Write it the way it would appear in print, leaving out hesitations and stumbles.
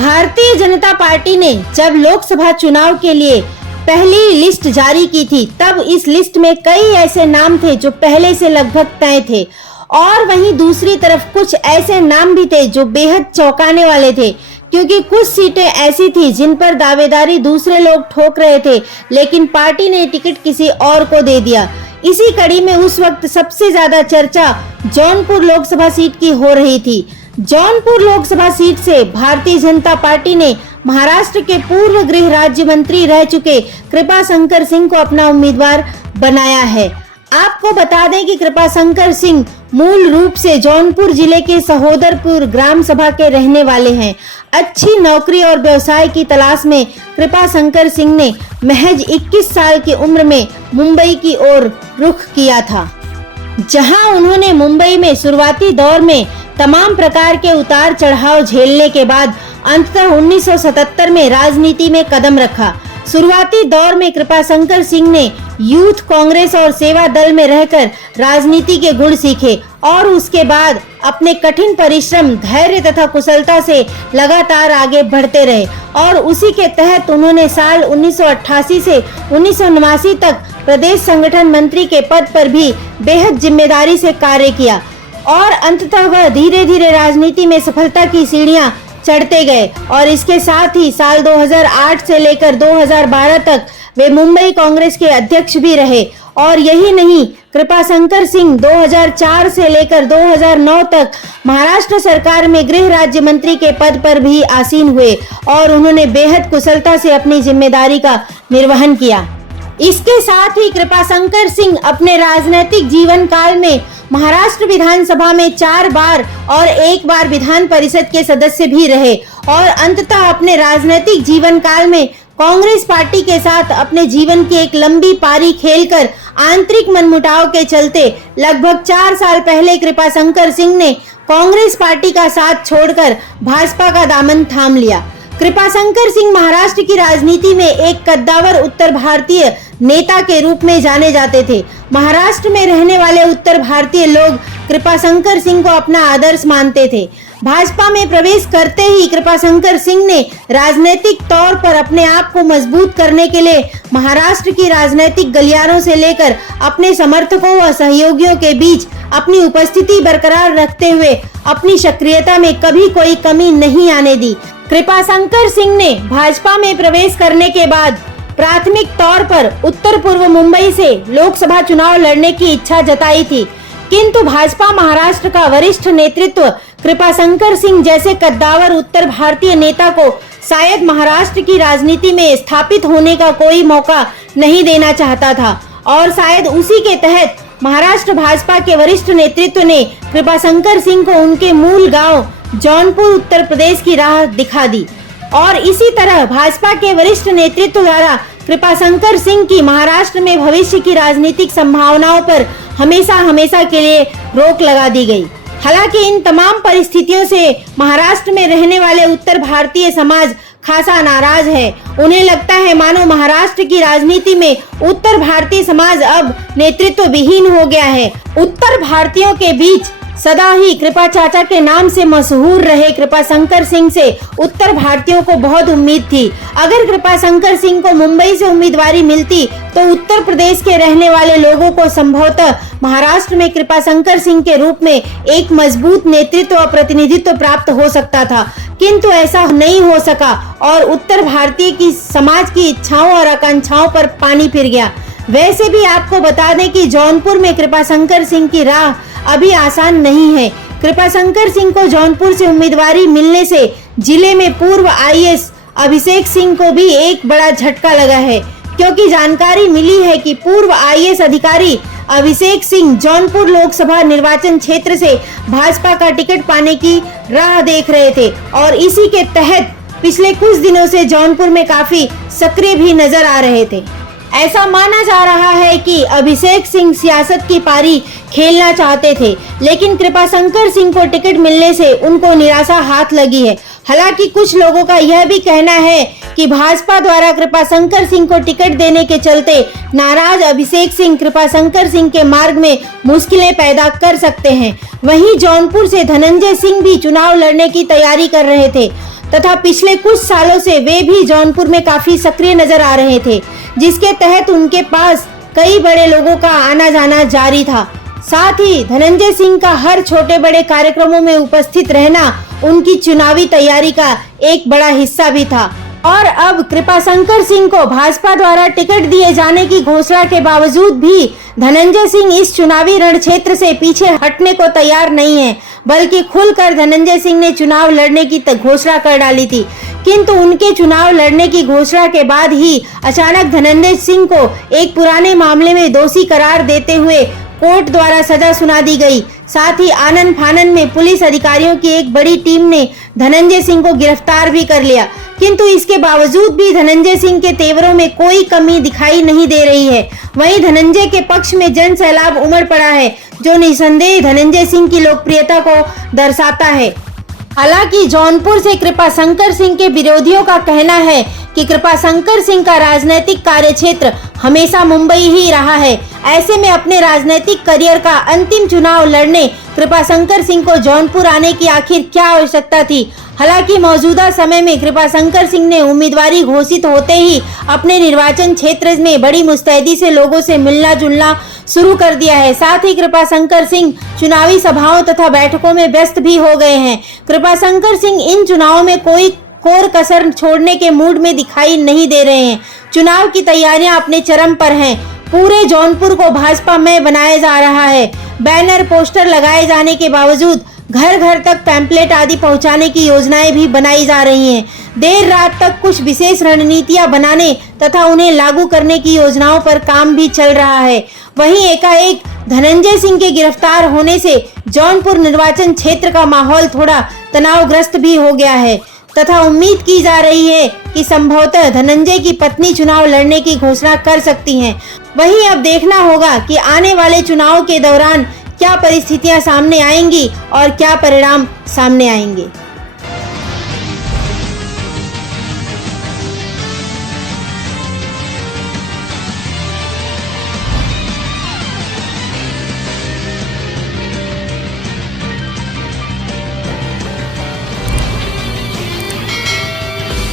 Bharatiya Janata party ने जब लोकसभा चुनाव के लिए पहली लिस्ट जारी की थी, तब इस लिस्ट में कई ऐसे नाम थे जो पहले से लगभग तय थे और वहीं दूसरी तरफ कुछ ऐसे नाम भी थे जो बेहद चौंकाने वाले थे, क्योंकि कुछ सीटें ऐसी थी जिन पर दावेदारी दूसरे लोग ठोक रहे थे, लेकिन पार्टी ने टिकट किसी और को दे दिया। इसी कड़ी में उस वक्त सबसे ज्यादा चर्चा जौनपुर लोकसभा सीट की हो रही थी। जौनपुर लोकसभा सीट से भारतीय जनता पार्टी ने महाराष्ट्र के पूर्व गृह राज्य मंत्री रह चुके कृपाशंकर सिंह को अपना उम्मीदवार बनाया है। आपको बता दें कि कृपाशंकर सिंह मूल रूप से जौनपुर जिले के सहोदरपुर ग्राम सभा के रहने वाले हैं। अच्छी नौकरी और व्यवसाय की तलाश में कृपाशंकर सिंह ने महज 21 साल की उम्र में मुंबई की ओर रुख किया था, जहां उन्होंने मुंबई में शुरुआती दौर में तमाम प्रकार के उतार चढ़ाव झेलने के बाद अंततः 1977 में राजनीति में कदम रखा। शुरुआती दौर में कृपाशंकर सिंह ने यूथ कांग्रेस और सेवा दल में रहकर राजनीति के गुण सीखे और उसके बाद अपने कठिन परिश्रम, धैर्य तथा कुशलता से लगातार आगे बढ़ते रहे और उसी के तहत उन्होंने साल 1988 से 1989 तक प्रदेश संगठन मंत्री के पद पर भी बेहद जिम्मेदारी से कार्य किया और अंततः वह धीरे धीरे राजनीति में सफलता की सीढ़ियां चढ़ते गए और इसके साथ ही साल 2008 से लेकर 2012 तक वे मुंबई कांग्रेस के अध्यक्ष भी रहे। और यही नहीं, कृपाशंकर सिंह 2004 से लेकर 2009 तक महाराष्ट्र सरकार में गृह राज्य मंत्री के पद पर भी आसीन हुए और उन्होंने बेहद कुशलता से अपनी जिम्मेदारी का निर्वहन किया। इसके साथ ही कृपाशंकर सिंह अपने राजनीतिक जीवन काल में महाराष्ट्र विधानसभा में 4 बार और 1 बार विधान परिषद के सदस्य भी रहे और अंततः अपने राजनीतिक जीवन काल में कांग्रेस पार्टी के साथ अपने जीवन की एक लंबी पारी खेलकर आंतरिक मनमुटाव के चलते लगभग 4 साल पहले कृपाशंकर सिंह ने कांग्रेस पार्टी का साथ छोड़कर भाजपा का दामन थाम लिया। कृपाशंकर सिंह महाराष्ट्र की राजनीति में एक कद्दावर उत्तर भारतीय नेता के रूप में जाने जाते थे। महाराष्ट्र में रहने वाले उत्तर भारतीय लोग कृपाशंकर सिंह को अपना आदर्श मानते थे। भाजपा में प्रवेश करते ही कृपाशंकर सिंह ने राजनीतिक तौर पर अपने आप को मजबूत करने के लिए महाराष्ट्र की राजनीतिक गलियारों से लेकर अपने समर्थकों व सहयोगियों के बीच अपनी उपस्थिति बरकरार रखते हुए अपनी सक्रियता में कभी कोई कमी नहीं आने दी। कृपाशंकर सिंह ने भाजपा में प्रवेश करने के बाद प्राथमिक तौर पर उत्तर पूर्व मुंबई से लोकसभा चुनाव लड़ने की इच्छा जताई थी, किंतु भाजपा महाराष्ट्र का वरिष्ठ नेतृत्व कृपाशंकर सिंह जैसे कद्दावर उत्तर भारतीय नेता को शायद महाराष्ट्र की राजनीति में स्थापित होने का कोई मौका नहीं देना चाहता था और शायद उसी के तहत महाराष्ट्र भाजपा के वरिष्ठ नेतृत्व ने कृपाशंकर सिंह को उनके मूल गांव जौनपुर उत्तर प्रदेश की राह दिखा दी और इसी तरह भाजपा के वरिष्ठ नेतृत्व द्वारा कृपाशंकर सिंह की महाराष्ट्र में भविष्य की राजनीतिक संभावनाओं पर हमेशा के लिए रोक लगा दी गई। हालांकि इन तमाम परिस्थितियों से महाराष्ट्र में रहने वाले उत्तर भारतीय समाज खासा नाराज है। उन्हें लगता है मानो महाराष्ट्र की राजनीति में उत्तर भारतीय समाज अब नेतृत्व विहीन हो गया है। उत्तर भारतीयों के बीच सदा ही कृपा चाचा के नाम से मशहूर रहे कृपाशंकर सिंह से उत्तर भारतीयों को बहुत उम्मीद थी। अगर कृपाशंकर सिंह को मुंबई से उम्मीदवारी मिलती तो उत्तर प्रदेश के रहने वाले लोगों को संभवतः महाराष्ट्र में कृपाशंकर सिंह के रूप में एक मजबूत नेतृत्व और प्रतिनिधित्व प्राप्त हो सकता था, किंतु ऐसा नहीं हो सका और उत्तर भारतीय की समाज की इच्छाओं और आकांक्षाओं पर पानी फिर गया। वैसे भी आपको बता दें कि जौनपुर में कृपाशंकर सिंह की राह अभी आसान नहीं है। कृपाशंकर सिंह को जौनपुर से उम्मीदवारी मिलने से जिले में पूर्व आईएएस अभिषेक सिंह को भी एक बड़ा झटका लगा है, क्योंकि जानकारी मिली है कि पूर्व आईएएस अधिकारी अभिषेक सिंह जौनपुर लोकसभा निर्वाचन क्षेत्र से भाजपा का टिकट पाने की राह देख रहे थे और इसी के तहत पिछले कुछ दिनों से जौनपुर में काफी सक्रिय भी नजर आ रहे थे। ऐसा माना जा रहा है कि अभिषेक सिंह सियासत की पारी खेलना चाहते थे, लेकिन कृपाशंकर सिंह को टिकट मिलने से उनको निराशा हाथ लगी है। हालांकि कुछ लोगों का यह भी कहना है कि भाजपा द्वारा कृपाशंकर सिंह को टिकट देने के चलते नाराज अभिषेक सिंह कृपाशंकर सिंह के मार्ग में मुश्किलें पैदा कर सकते हैं। वहीं जौनपुर से धनंजय सिंह भी चुनाव लड़ने की तैयारी कर रहे थे। तथा पिछले कुछ सालों से वे भी जौनपुर में काफी सक्रिय नजर आ रहे थे, जिसके तहत उनके पास कई बड़े लोगों का आना जाना जारी था। साथ ही धनंजय सिंह का हर छोटे बड़े कार्यक्रमों में उपस्थित रहना उनकी चुनावी तैयारी का एक बड़ा हिस्सा भी था। और अब कृपाशंकर सिंह को भाजपा द्वारा टिकट दिए जाने की घोषणा के बावजूद भी धनंजय सिंह इस चुनावी रण क्षेत्र से पीछे हटने को तैयार नहीं है, बल्कि खुलकर धनंजय सिंह ने चुनाव लड़ने की घोषणा कर डाली थी। किंतु उनके चुनाव लड़ने की घोषणा के बाद ही अचानक धनंजय सिंह को एक पुराने मामले में दोषी करार देते हुए कोर्ट द्वारा सजा सुना दी गई। साथ ही आनन फानन में पुलिस अधिकारियों की एक बड़ी टीम ने धनंजय सिंह को गिरफ्तार भी कर लिया। किंतु इसके बावजूद भी धनंजय सिंह के तेवरों में कोई कमी दिखाई नहीं दे रही है। वहीं धनंजय के पक्ष में जन सैलाब उमड़ पड़ा है, जो निसंदेह धनंजय सिंह की लोकप्रियता को दर्शाता है। हालांकि जौनपुर से कृपाशंकर सिंह के विरोधियों का कहना है कि कृपाशंकर सिंह का राजनीतिक कार्यक्षेत्र हमेशा मुंबई ही रहा है। ऐसे में अपने राजनीतिक करियर का अंतिम चुनाव लड़ने कृपाशंकर सिंह को जौनपुर आने की आखिर क्या आवश्यकता थी। हालांकि मौजूदा समय में कृपाशंकर सिंह ने उम्मीदवारी घोषित होते ही अपने निर्वाचन क्षेत्र में बड़ी मुस्तैदी से लोगों से मिलना जुलना शुरू कर दिया है। साथ ही कृपाशंकर सिंह चुनावी सभाओं तथा बैठकों में व्यस्त भी हो गए हैं। कृपाशंकर सिंह इन चुनावों में कोई कोर कसर छोड़ने के मूड में दिखाई नहीं दे रहे हैं। चुनाव की तैयारियां अपने चरम पर हैं। पूरे जौनपुर को भाजपा में बनाया जा रहा है। बैनर पोस्टर लगाए जाने के बावजूद घर घर तक पैम्पलेट आदि पहुंचाने की योजनाएं भी बनाई जा रही हैं। देर रात तक कुछ विशेष रणनीतियां बनाने तथा उन्हें लागू करने की योजनाओं पर काम भी चल रहा है। वहीं एकाएक धनंजय सिंह के गिरफ्तार होने से जौनपुर निर्वाचन क्षेत्र का माहौल थोड़ा तनावग्रस्त भी हो गया है तथा उम्मीद की जा रही है कि संभवतः धनंजय की पत्नी चुनाव लड़ने की घोषणा कर सकती हैं। वहीं अब देखना होगा कि आने वाले चुनाव के दौरान क्या परिस्थितियां सामने आएंगी और क्या परिणाम सामने आएंगे।